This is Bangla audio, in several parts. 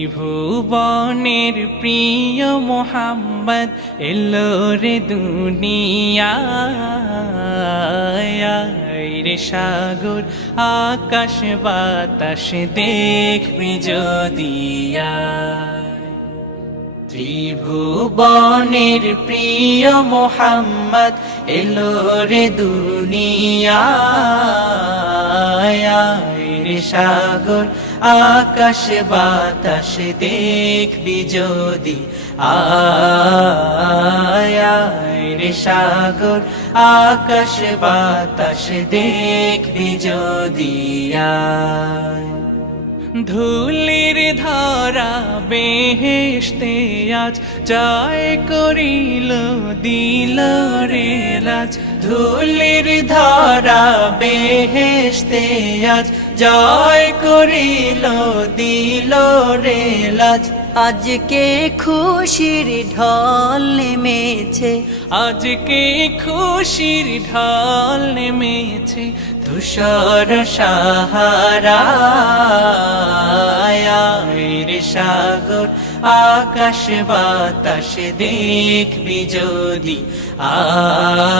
ত্রিভুবনের প্রিয় মোহাম্মদ এলো রে দুনিয়ায়। রে সাগর, আকাশ বাতাস দেখবি যদিয়া ত্রিভুবনের প্রিয় মোহাম্মদ এলো রে দুনিয়ায়। রে সাগর আকাশ বাতাস দেখবি যদি। রে সাগর আকাশ বাতাস দেখবি যদি। ধুলির ধরা বেহেশতে আজ জয় করিল দিল রে লাজ ধুলির ধরা বেহেশতে আজ জয় করিল দিল রে লাজ। আজকে খুশির ঢল নেমেছে। আজকে খুশির ঢল নেমেছে ধূসর সাহারা সাগর আকাশ বাতাস দেখবি যদি আয়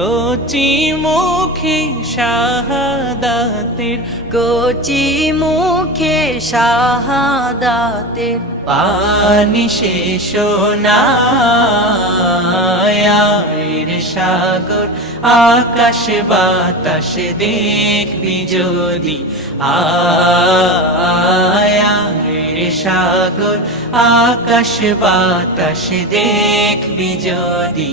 কচি মুখে শাহাদাতের, কচি মুখে শাহাদাতের পানি শেষ রে সাগর, আকাশ বাতাস দেখবি যদি। আয় রে সাগর, আকাশ বাতাস দেখবি যদি